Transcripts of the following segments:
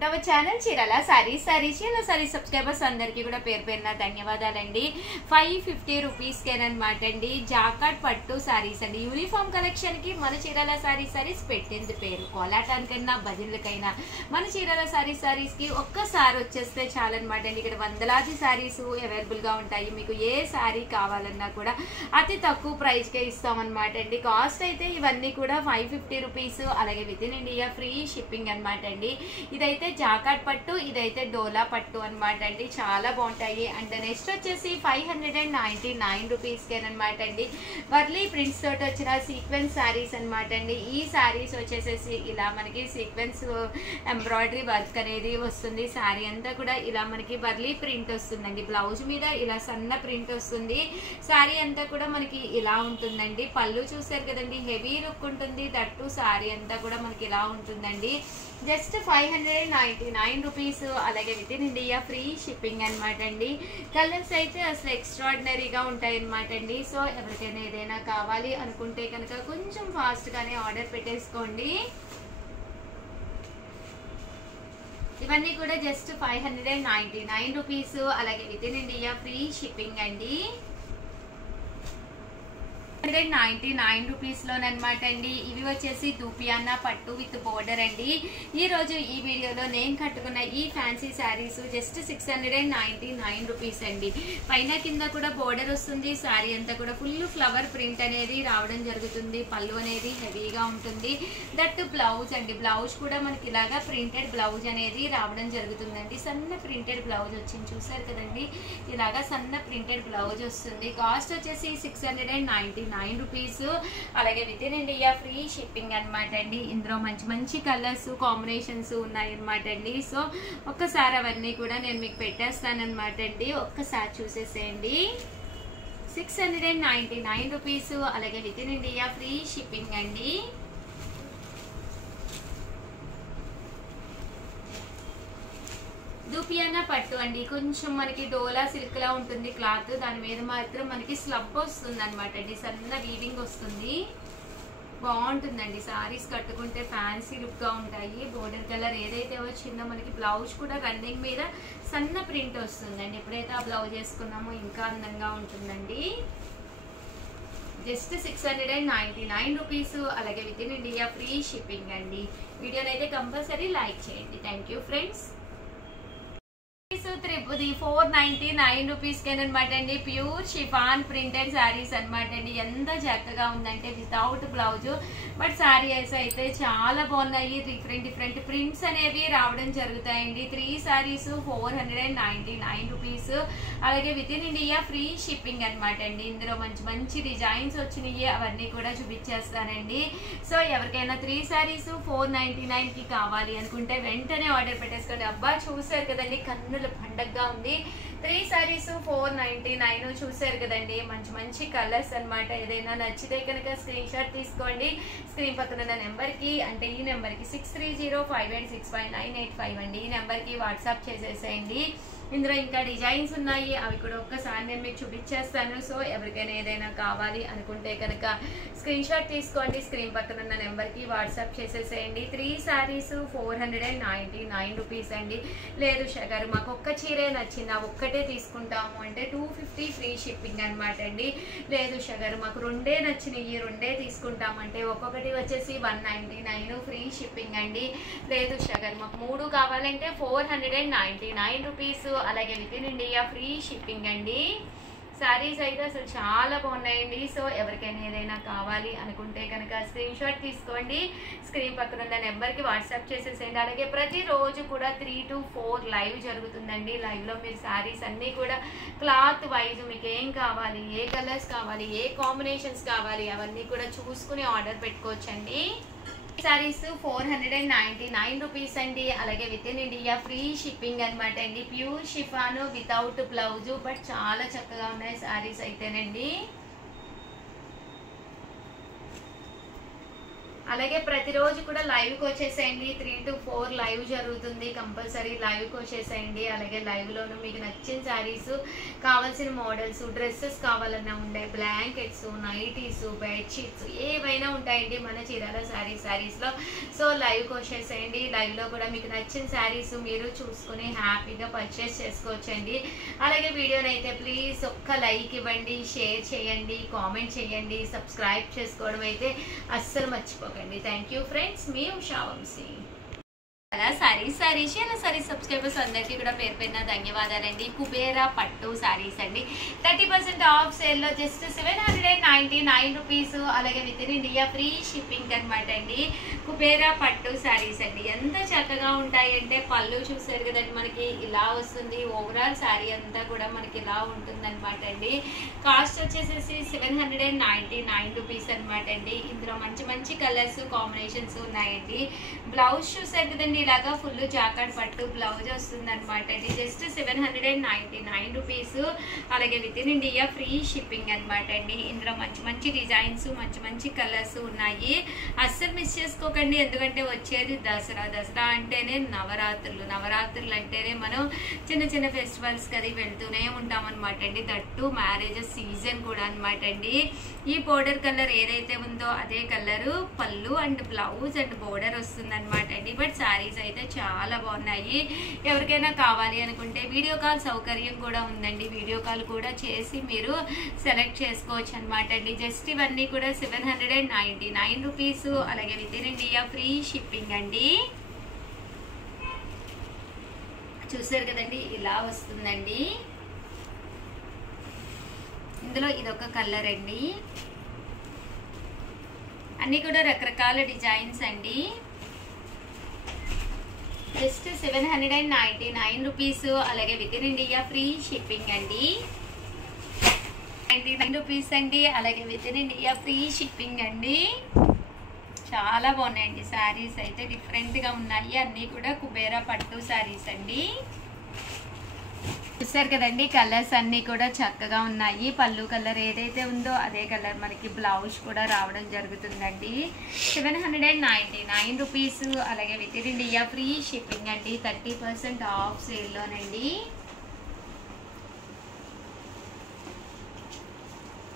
To our channel Chirala Sarees. Chirala saris subscribers అందరికీ కూడా పేరు పేరున ధన్యవాదాలండి. 550 రూపీస్కేనమాట అండి జాకాట్ పట్టు సారీస్ అండి. యూనిఫామ్ కలెక్షన్ కి మన చీరాల సారీస్ పెట్టింది పేరు. కోలాటానికైనా భజనలకైనా మన చీరాల సారీస్ కి ఒక్కసారి వచ్చేస్తే చాలన్నమాట అండి. ఇక్కడ వందలాది సారీస్ అవైలబుల్ గా ఉంటాయి. మీకు ఏ సారీ కావాలన్నా కూడా అతి తక్కువ ప్రైస్ కే ఇస్తామన్నమాట అండి. కాస్ట్ అయితే ఇవన్నీ కూడా 550 రూపీస్, అలాగే within India free shipping అనమాట అండి. ఇదైతే జాకాట్ పట్టు, ఇదైతే డోలా పట్టు అనమాట అండి. చాలా బాగుంటాయి. అండ్ నెక్స్ట్ వచ్చేసి 599 రూపీస్కేనమాట అండి. వర్లీ ప్రింట్స్ తోటి వచ్చిన సీక్వెన్స్ శారీస్ అనమాట అండి. ఈ శారీస్ వచ్చేసేసి ఇలా మనకి సీక్వెన్స్ ఎంబ్రాయిడరీ వర్క్ అనేది వస్తుంది. శారీ అంతా కూడా ఇలా మనకి వర్లీ ప్రింట్ వస్తుందండి. బ్లౌజ్ మీద ఇలా సన్న ప్రింట్ వస్తుంది. శారీ అంతా కూడా మనకి ఇలా ఉంటుందండి. పళ్ళు చూసారు కదండి, హెవీ లుక్ ఉంటుంది. దట్టు శారీ అంతా కూడా మనకి ఇలా ఉంటుందండి. జస్ట్ 599 రూపీస్, అలాగే within India free shipping అనమాట అండి. కలర్స్ అయితే అసలు ఎక్స్ట్రాడినరీగా ఉంటాయి అనమాట అండి. సో ఎవరికైనా ఏదైనా కావాలి అనుకుంటే కనుక కొంచెం ఫాస్ట్ గానే ఆర్డర్ పెట్టేసుకోండి. ఇవన్నీ కూడా జస్ట్ 599 రూపీస్, అలాగే within India free shipping అండి. 199 రూపీస్ లోనమాట అండి. ఇవి వచ్చేసి దూపియానా పట్టు విత్ బోర్డర్ అండి. ఈ రోజు ఈ వీడియోలో నేను కట్టుకున్న ఈ ఫ్యాన్సీ శారీస్ జస్ట్ 699 రూపీస్ అండి. పైన కింద కూడా బోర్డర్ వస్తుంది. శారీ అంతా కూడా ఫుల్ ఫ్లవర్ ప్రింట్ అనేది రావడం జరుగుతుంది. పళ్ళు అనేది హెవీగా ఉంటుంది. దట్ బ్లౌజ్ అండి, బ్లౌజ్ కూడా మనకి ఇలాగా ప్రింటెడ్ బ్లౌజ్ అనేది రావడం జరుగుతుందండి. సన్న ప్రింటెడ్ బ్లౌజ్ వచ్చింది, చూసారు కదండి. ఇలాగా సన్న ప్రింటెడ్ బ్లౌజ్ వస్తుంది. కాస్ట్ వచ్చేసి 699 రూపీస్, అలాగే within India free shipping అనమాట అండి. ఇందులో మంచి మంచి కలర్స్ కాంబినేషన్స్ ఉన్నాయి అనమాట అండి. సో ఒక్కసారి అవన్నీ కూడా నేను మీకు పెట్టేస్తాను అనమాట అండి. ఒక్కసారి చూసేసేయండి. 699 రూపీస్, అలాగే within India free shipping అండి. దూపియానా పట్టు అండి. కొంచెం మనకి డోలా సిల్క్ లా ఉంటుంది క్లాత్. దాని మీద మాత్రం మనకి స్లబ్ వస్తుంది అనమాట అండి. సన్న వీవింగ్ వస్తుంది, బాగుంటుందండి. సారీస్ కట్టుకుంటే ఫ్యాన్సీ లుక్ గా ఉంటాయి. బోర్డర్ కలర్ ఏదైతే వచ్చిందో మనకి బ్లౌజ్ కూడా రన్నింగ్ మీద సన్న ప్రింట్ వస్తుందండి. ఎప్పుడైతే ఆ బ్లౌజ్ వేసుకున్నామో ఇంకా అందంగా ఉంటుందండి. జస్ట్ 699 రూపీస్, అలాగే within India free shipping అండి. వీడియోని అయితే కంపల్సరీ లైక్ చేయండి. Thank you friends. 499 రూపీస్కేనమాట అండి. ప్యూర్ షిఫాన్ ప్రింటెడ్ శారీస్ అనమాట అండి. ఎంత చక్కగా ఉందంటే వితౌట్ బ్లౌజ్, బట్ శారీస్ అయితే చాలా బాగున్నాయి. డిఫరెంట్ ప్రింట్స్ అనేవి రావడం జరుగుతాయండి. 3 శారీస్ 499 రూపీస్, అలాగే within India free shipping అనమాట అండి. ఇందులో మంచి మంచి డిజైన్స్ వచ్చినాయి, అవన్నీ కూడా చూపించేస్తానండి. సో ఎవరికైనా 3 శారీస్ 499 కి కావాలి అనుకుంటే వెంటనే ఆర్డర్ పెట్టేసుకోండి. అబ్బా చూసారు కదండి, కన్నుల పండగగా ఉంది. 3 శారీస్ 499 చూసారు కదండి. మంచి మంచి కలర్స్ అనమాట. ఏదైనా నచ్చితే కనుక స్క్రీన్ షాట్ తీసుకోండి. స్క్రీన్ పక్కన ఉన్న నెంబర్ కి, అంటే ఈ నెంబర్ కి 6305865985 అండి. ఈ నెంబర్ కి వాట్సాప్ చేసేసేయండి. ఇందులో ఇంకా డిజైన్స్ ఉన్నాయి, అవి కూడా ఒక్కసారి నేను మీకు చూపించేస్తాను. సో ఎవరికైనా ఏదైనా కావాలి అనుకుంటే కనుక స్క్రీన్ షాట్ తీసుకోండి. స్క్రీన్ పక్కన ఉన్న నెంబర్ కి వాట్సాప్ చేసేసేయండి. 3 శారీస్ 499 రూపీస్ అండి. లేదు షగారు మాకు ఒక్క చీరే నచ్చింది, ఒక్కటే తీసుకుంటాము అంటే 250 ఫ్రీ షిప్పింగ్ అనమాట అండి. లేదు షగారు మాకు రెండే నచ్చినాయి, రెండే తీసుకుంటామంటే ఒక్కొక్కటి వచ్చేసి 199 ఫ్రీ షిప్పింగ్ అండి. లేదు షగారు మాకు 3 కావాలంటే 499 రూపీస్, అలాగే within India free shipping అండి. శారీస్ అయితే అసలు చాలా బాగున్నాయండి. సో ఎవరికైనా ఏదైనా కావాలి అనుకుంటే కనుక స్క్రీన్ షాట్ తీసుకోండి. స్క్రీన్ పక్కన ఉన్న నెంబర్కి వాట్సాప్ చేసేసేయండి. అలాగే ప్రతిరోజు కూడా 3 to 4 లైవ్ జరుగుతుందండి. లైవ్లో మీరు శారీస్ అన్నీ కూడా క్లాత్ వైజ్ మీకు ఏం కావాలి, ఏ కలర్స్ కావాలి, ఏ కాంబినేషన్స్ కావాలి, అవన్నీ కూడా చూసుకుని ఆర్డర్ పెట్టుకోవచ్చండి. సారీస్ 499 రూపీస్ అండి, అలాగే within India free shipping అనమాట అండి. Pure chiffon without blouse, but చాలా చక్కగా ఉన్నాయి సారీస్ అయితేనండి. అలాగే ప్రతిరోజు కూడా లైవ్కి వచ్చేసేయండి. 3 to 4 లైవ్ జరుగుతుంది. కంపల్సరీ లైవ్కి వచ్చేసేయండి. అలాగే లైవ్లోనూ మీకు నచ్చిన శారీస్, కావాల్సిన మోడల్స్, డ్రెస్సెస్ కావాలన్నా ఉండే, బ్లాంకెట్స్, నైటీస్, బెడ్షీట్స్ ఏవైనా ఉంటాయండి మన చీరాల శారీస్లో. సో లైవ్కి వచ్చేసేయండి. లైవ్లో కూడా మీకు నచ్చిన శారీస్ మీరు చూసుకుని హ్యాపీగా పర్చేస్ చేసుకోవచ్చండి. అలాగే వీడియోని అయితే ప్లీజ్ ఒక్క లైక్ ఇవ్వండి, షేర్ చేయండి, కామెంట్ చేయండి, సబ్స్క్రైబ్ చేసుకోవడం అయితే అస్సలు మర్చిపోకండి. థ్యాంక్ యూ ఫ్రెండ్స్, మీ ఉషా వంశీ. అలా సారీస్ సబ్స్క్రైబర్స్ అందరికీ కూడా పేరు పేరున ధన్యవాదాలండి. కుబేరా పట్టు సారీస్ అండి, 30% ఆఫ్ సేల్లో జస్ట్ 799 రూపీస్. అలాగే within India free shipping అనమాట అండి. కుబేరా పట్టు సారీస్ అండి, ఎంత చక్కగా ఉంటాయంటే పళ్ళు చూసారు కదండి, మనకి ఇలా వస్తుంది. ఓవరాల్ శారీ అంతా కూడా మనకి ఇలా ఉంటుంది అనమాట అండి. కాస్ట్ వచ్చేసేసి 799 రూపీస్ అనమాట అండి. ఇందులో మంచి మంచి కలర్స్ కాంబినేషన్స్ ఉన్నాయండి. బ్లౌజ్ చూసారు కదండి, ఇలాగా ఫుల్ జాకార్డ్ పట్టు బ్లౌజ్ వస్తుంది అనమాట అండి. Just 799 rupees. అలాగే within India free shipping అనమాట అండి. ఇందులో మంచి మంచి డిజైన్స్, మంచి మంచి కలర్స్ ఉన్నాయి. అస్సలు మిస్ చేసుకోకండి, ఎందుకంటే వచ్చేది దసరా అంటేనే నవరాత్రులు అంటేనే మనం చిన్న చిన్న ఫెస్టివల్స్ కది వెళ్తూనే ఉంటాం అనమాట అండి. దట్టు మ్యారేజెస్ సీజన్ కూడా అనమాట అండి. ఈ బోర్డర్ కలర్ ఏదైతే ఉందో అదే కలర్ పళ్ళు అండ్ బ్లౌజ్ అండ్ బోర్డర్ వస్తుంది అనమాట అండి. బట్ శారీస్ అయితే చాలా బాగున్నాయి. ఎవరికైనా కావాలి అనుకుంటే వీడియో కాల్ సౌకర్యం కూడా ఉందండి. వీడియో కాల్ కూడా చేసి మీరు సెలెక్ట్ చేసుకోవచ్చు అనమాట అండి. జస్ట్ ఇవన్నీ కూడా 799 రూపీస్. అలాగే within India free shipping అండి. చూసారు కదండి, ఇలా వస్తుందండి. ఇందులో ఇదొక కలర్ అండి. అన్ని కూడా రకరకాల డిజైన్స్ అండి. Just 799 rupees. అలాగే within India free shipping అండి. 99 రూపీస్ అండి. అలాగే within India free shipping అండి. చాలా బాగున్నాయండి శారీస్ అయితే, డిఫరెంట్గా ఉన్నాయి. అన్నీ కూడా కుబేరా పట్టు శారీస్ అండి. చూసారు కదండి, కలర్స్ అన్నీ కూడా చక్కగా ఉన్నాయి. పళ్ళు కలర్ ఏదైతే ఉందో అదే కలర్ మనకి బ్లౌజ్ కూడా రావడం జరుగుతుందండి. 799 రూపీస్. అలాగే within India free shipping అండి. 30% ఆఫ్ సేల్లోనండి.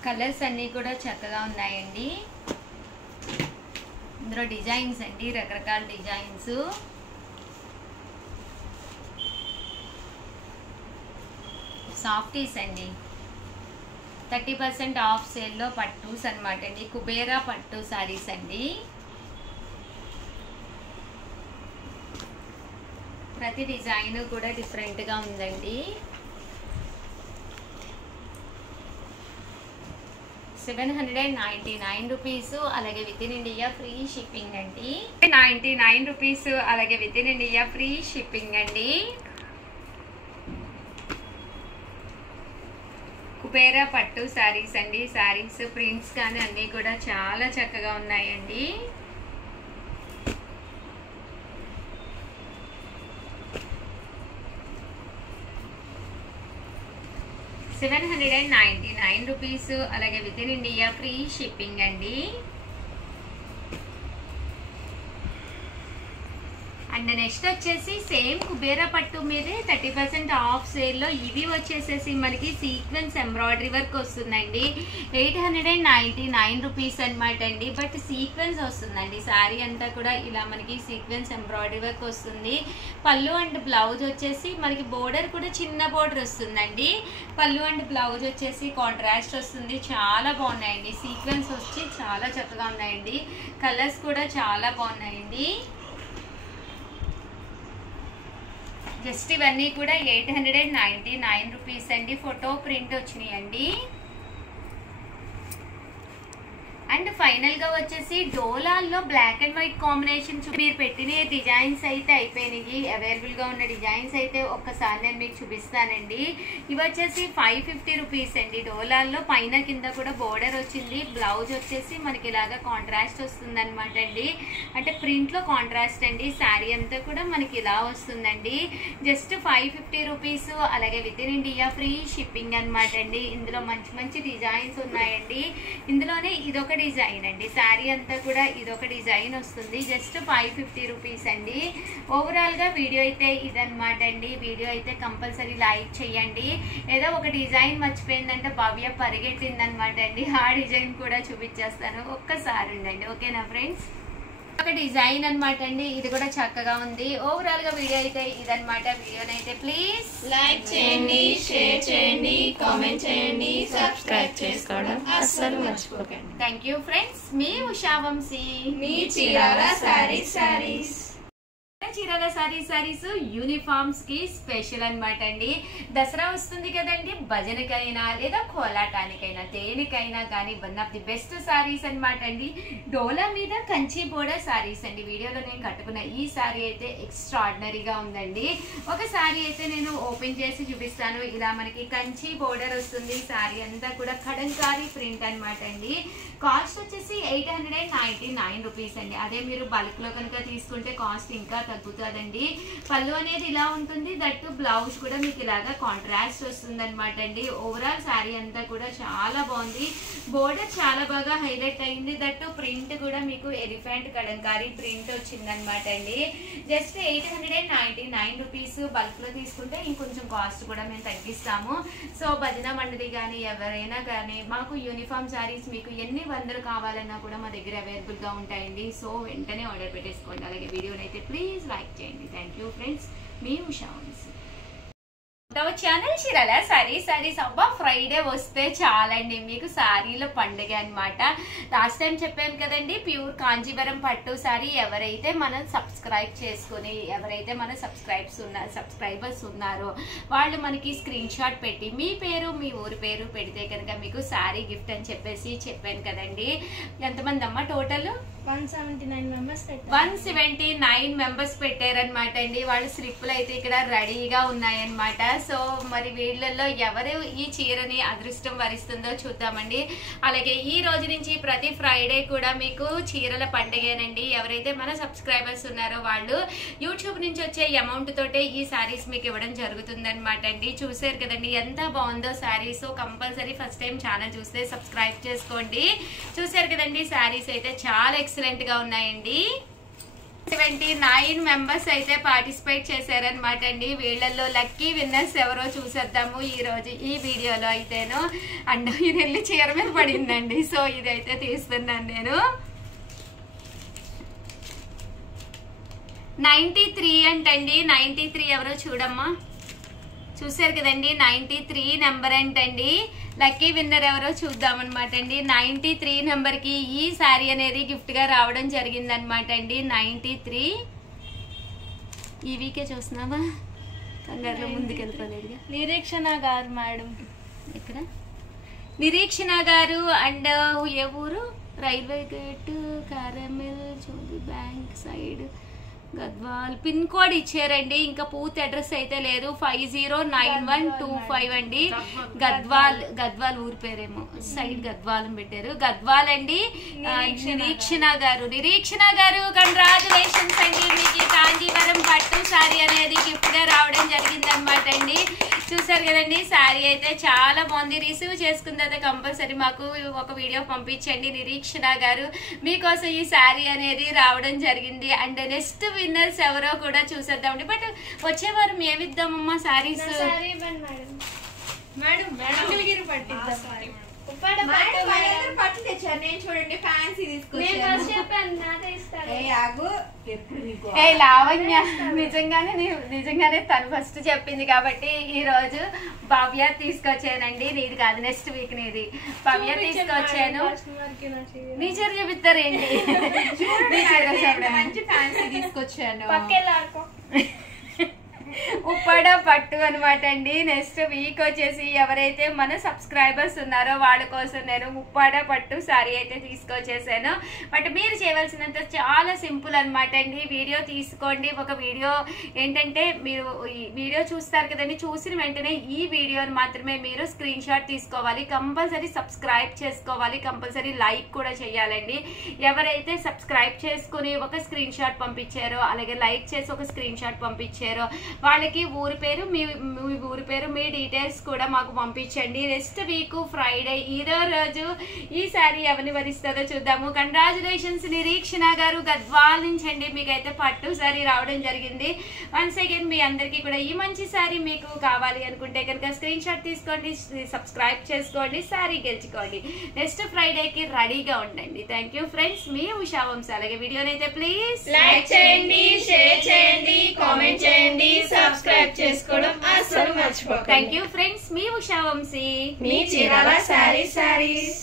కలర్స్ అన్నీ కూడా చక్కగా ఉన్నాయండి. ఇందులో డిజైన్స్ అండి, రకరకాల డిజైన్స్. సాఫ్టీస్ అండి, 30% ఆఫ్ సేల్లో పట్టూస్ అనమాట అండి. కుబేరా పట్టు సారీస్ అండి. ప్రతి డిజైన్ కూడా డిఫరెంట్గా ఉందండి. 799 రూపీస్. అలాగే within India free shipping అండి. 99 రూపీస్. అలాగే within India free shipping అండి. కుబేరా పట్టు శారీస్ అండి. శారీస్ ప్రింట్స్ కానీ అన్నీ కూడా చాలా చక్కగా ఉన్నాయండి. $799 రూపీస్. అలాగే within India free shipping అండి. అండ్ నెక్స్ట్ వచ్చేసి సేమ్ కుబేరా పట్టు మీదే 30% ఆఫ్ సేల్లో ఇవి వచ్చేసేసి మనకి సీక్వెన్స్ ఎంబ్రాయిడరీ వర్క్ వస్తుందండి. 899 రూపీస్ అనమాట అండి. బట్ సీక్వెన్స్ వస్తుందండి. శారీ అంతా కూడా ఇలా మనకి సీక్వెన్స్ ఎంబ్రాయిడరీ వర్క్ వస్తుంది. పళ్ళు అండ్ బ్లౌజ్ వచ్చేసి మనకి బోర్డర్ కూడా చిన్న బోర్డర్ వస్తుందండి. పళ్ళు అండ్ బ్లౌజ్ వచ్చేసి కాంట్రాస్ట్ వస్తుంది. చాలా బాగున్నాయండి. సీక్వెన్స్ వచ్చి చాలా చక్కగా ఉన్నాయండి. కలర్స్ కూడా చాలా బాగున్నాయండి. జస్ట్ ఇవన్నీ కూడా 899 రూపీస్ అండి. ఫోటో ప్రింట్ వచ్చినాయండి. అండ్ ఫైనల్ గా వచ్చేసి డోలాల్లో బ్లాక్ అండ్ వైట్ కాంబినేషన్ మీరు పెట్టిన డిజైన్స్ అయితే అయిపోయినాయి. అవైలబుల్ గా ఉన్న డిజైన్స్ అయితే ఒక్కసారి నేను మీకు చూపిస్తానండి. ఇవి వచ్చేసి 550 రూపీస్ అండి. డోలాల్లో పైన కింద కూడా బోర్డర్ వచ్చింది. బ్లౌజ్ వచ్చేసి మనకి ఇలాగా కాంట్రాస్ట్ వస్తుంది అనమాట అండి. అంటే ప్రింట్ లో కాంట్రాస్ట్ అండి. శారీ అంతా కూడా మనకి ఇలా వస్తుందండి. Just 550 rupees. అలాగే within India free shipping అనమాట అండి. ఇందులో మంచి మంచి డిజైన్స్ ఉన్నాయండి. ఇందులోనే ఇదొక డిజైన్ డిజైన్ అండి. శారీ అంతా కూడా ఇదొక డిజైన్ వస్తుంది. జస్ట్ 550 రూపీస్ అండి. ఓవరాల్ గా వీడియో అయితే ఇదన్నమాట అండి. వీడియో అయితే కంపల్సరీ లైక్ చేయండి. ఏదో ఒక డిజైన్ మర్చిపోయిందంటే భవ్య పరిగెట్టిందనమాట అండి. ఆ డిజైన్ కూడా చూపించేస్తాను, ఒక్కసారి ఉండండి. ఓకేనా ఫ్రెండ్స్? ఒక డిజైన్ అనమాట అండి. ఇది కూడా చక్కగా ఉంది. ఓవరాల్ గా వీడియో అయితే ఇదన్నమాట. వీడియోనైతే ప్లీజ్ లైక్ చేయండి, షేర్ చేయండి, కామెంట్ చేయండి, సబ్స్క్రైబ్ చేసుకోవడం అస్సలు మర్చిపోకండి. Thank you friends. మీ ఉషా వంశీ, మీ చీరాల సారీస్. చీరాల సారీస్ యూనిఫామ్స్ కి స్పెషల్ అనమాట అండి. దసరా వస్తుంది కదండి, భజనకైనా లేదా కోలాటానికైనా దేనికైనా కానీ one of the best saris అనమాట అండి. డోలా మీద కంచి బోర్డర్ సారీస్ అండి. వీడియోలో నేను కట్టుకున్న ఈ సారీ అయితే ఎక్స్ట్రాడినరీగా ఉందండి. ఒక సారీ అయితే నేను ఓపెన్ చేసి చూపిస్తాను. ఇలా మనకి కంచి బోర్డర్ వస్తుంది. సారీ అంతా కూడా కడంకారీ ప్రింట్ అనమాట అండి. కాస్ట్ వచ్చేసి 899 రూపీస్ అండి. అదే మీరు బల్క్ లో కనుక తీసుకుంటే కాస్ట్ ఇంకా తగ్గుతుందండి. పళ్ళు అనేది ఇలా ఉంటుంది. దట్టు బ్లౌజ్ కూడా మీకు ఇలాగా కాంట్రాస్ట్ వస్తుంది అనమాట అండి. ఓవరాల్ శారీ అంతా కూడా చాలా బాగుంది. బోర్డర్ చాలా బాగా హైలైట్ అయింది. దట్టు ప్రింట్ కూడా మీకు ఎలిఫెంట్ కలంకారీ ప్రింట్ వచ్చింది అనమాట అండి. Just 899 rupees. బల్క్ లో తీసుకుంటే ఇంకొంచెం కాస్ట్ కూడా మేము తగ్గిస్తాము. సో భజన మండలి కానీ ఎవరైనా కానీ మాకు యూనిఫామ్ శారీస్ మీకు ఎన్ని వందలు కావాలన్నా కూడా మా దగ్గర అవైలబుల్ గా ఉంటాయండి. సో వెంటనే ఆర్డర్ పెట్టేసుకోండి. అలాగే వీడియోని అయితే ప్లీజ్ లైక్ చేయండి. Thank you friends. మీ ఉషా వంశీ. ఛానల్ చీరాల సారీస్ అబ్బా ఫ్రైడే వస్తే చాలండి మీకు సారీల పండుగ అనమాట. లాస్ట్ టైం చెప్పాను కదండి, ప్యూర్ కాంజీవరం పట్టు సారీ ఎవరైతే మనం సబ్స్క్రైబ్ చేసుకుని ఎవరైతే మన సబ్స్క్రైబర్స్ ఉన్నారో వాళ్ళు మనకి స్క్రీన్ షాట్ పెట్టి మీ పేరు మీ ఊరి పేరు పెడితే కనుక మీకు సారీ గిఫ్ట్ అని చెప్పేసి చెప్పాను కదండి. ఎంతమంది అమ్మ టోటల్? 179 మెంబర్స్ పెట్టారనమాట అండి. వాళ్ళ స్లిప్పులు అయితే ఇక్కడ రెడీగా ఉన్నాయన్నమాట. సో మరి వీళ్ళల్లో ఎవరు ఈ చీరని అదృష్టం వరిస్తుందో చూద్దామండి. అలాగే ఈ రోజు నుంచి ప్రతి ఫ్రైడే కూడా మీకు చీరల పండుగేనండి. ఎవరైతే మన సబ్స్క్రైబర్స్ ఉన్నారో వాళ్ళు యూట్యూబ్ నుంచి వచ్చే అమౌంట్ తోటే ఈ సారీస్ మీకు ఇవ్వడం జరుగుతుంది అనమాట అండి. చూసారు కదండి ఎంత బాగుందో sari. So compulsory first time channel చూస్తే సబ్స్క్రైబ్ చేసుకోండి. చూసారు కదండి శారీస్ అయితే చాలా ఎక్సలెంట్ గా ఉన్నాయండి. 79 మెంబర్స్ అయితే పార్టిసిపేట్ చేశారనమాట అండి. వీళ్ళల్లో లక్కీ విన్నర్స్ ఎవరో చూసేద్దాము ఈ రోజు ఈ వీడియోలో అయితేను. అండ్ ఇది వెళ్ళి చీర మీద పడిందండి. సో ఇదైతే తీస్తున్నాను నేను. 93 అంటండి. 93 ఎవరో చూడమ్మా. చూసారు కదండి 93 నెంబర్ ఏంటండి. లక్కీ విన్నర్ ఎవరో చూద్దామన్నమాట అండి. 93 నెంబర్ కి ఈ శారీ అనేది గిఫ్ట్ గా రావడం జరిగింది అనమాట అండి. 93 ఈ వీకే చూస్తున్నావా? కంగారులో ముందుకు వెళ్ళిపోలేదు. నిరీక్షణ గారు మేడం. ఇక్కడ నిరీక్షణ గారు. అండ్ ఏ ఊరు? రైల్వే గేట్, కారమిల్, చోది bank side, Gadwal. Pin code ఇచ్చారండి. ఇంకా పూర్తి అడ్రస్ అయితే లేదు. 509125 అండి. గద్వాల్ ఊరి పేరేమో సైడ్ గద్వాల్ అని పెట్టారు. గద్వాల్ అండి. నిరీక్షణ గారు కంగ్రాచులేషన్స్ అండి. మీకు కాంజీవరం పట్టు శారీ అనేది గిఫ్ట్ గా రావడం జరిగింది అనమాట అండి. చూసారు కదండి శారీ అయితే చాలా బాగుంది. రిసీవ్ చేసుకున్న తర్వాత కంపల్సరీ మాకు ఒక వీడియో పంపించండి నిరీక్షణ గారు. మీకోసం ఈ శారీ అనేది రావడం జరిగింది. అండ్ నెక్స్ట్ విన్నర్స్ ఎవరో కూడా చూసేద్దామండి. బట్ వచ్చేవారు మేమిద్దామమ్మా శారీస్. పట్టు తెచ్చారు. నేను చూడండి ఫ్యాన్సీ లావణ్య నిజంగానే తను ఫస్ట్ చెప్పింది కాబట్టి ఈ రోజు భవ్య తీసుకొచ్చానండి. నీది కాదు, నెక్స్ట్ వీక్ నీది. భవ్య తీసుకొచ్చాను. నీ చీర చూపిస్తారేంటి? మంచి ఫ్యాన్సీ తీసుకొచ్చాను. ఉప్పాడ పట్టు అనమాట అండి. నెక్స్ట్ వీక్ వచ్చేసి ఎవరైతే మన సబ్స్క్రైబర్స్ ఉన్నారో వాళ్ళ కోసం నేను ఉప్పాడ పట్టు సారీ అయితే తీసుకొచ్చేసాను. బట్ మీరు చేయవలసినంత చాలా సింపుల్ అనమాట అండి. వీడియో తీసుకోండి. ఒక వీడియో ఏంటంటే మీరు ఈ వీడియో చూస్తారు కదండి, చూసిన వెంటనే ఈ వీడియోని మాత్రమే మీరు స్క్రీన్ షాట్ తీసుకోవాలి. కంపల్సరీ సబ్స్క్రైబ్ చేసుకోవాలి. కంపల్సరీ లైక్ కూడా చేయాలండి. ఎవరైతే సబ్స్క్రైబ్ చేసుకుని ఒక స్క్రీన్ షాట్ పంపించారో అలాగే లైక్ చేసి ఒక స్క్రీన్ షాట్ పంపించారో వాళ్ళకి ఊరి పేరు, మీ ఊరి పేరు, మీ డీటెయిల్స్ కూడా మాకు పంపించండి. నెక్స్ట్ వీక్ ఫ్రైడే ఇదో రోజు ఈ శారీ ఎవరిని వరిస్తుందో చూద్దాము. కంగ్రాచులేషన్స్ నిరీక్షణ గారు గద్వాల్ నుంచి అండి, మీకైతే పట్టు శారీ రావడం జరిగింది. వన్స్ అగైన్ మీ అందరికీ కూడా ఈ మంచి శారీ మీకు కావాలి అనుకుంటే కనుక స్క్రీన్ షాట్ తీసుకోండి, సబ్స్క్రైబ్ చేసుకోండి, శారీ గెలుచుకోండి. నెక్స్ట్ ఫ్రైడేకి రెడీగా ఉండండి. థ్యాంక్ యూ ఫ్రెండ్స్, మీ ఉషా వంశీ. అలాగే వీడియోనైతే ప్లీజ్ లైక్ చేయండి, షేర్ చేయండి, కామెంట్ చేయండి, సబ్స్క్రైబ్ చేసుకోవడం అస్సలు మర్చిపోకండి. థ్యాంక్ యూ ఫ్రెండ్స్, మీ ఉషా వంశీ, మీ చీరాల శారీస్.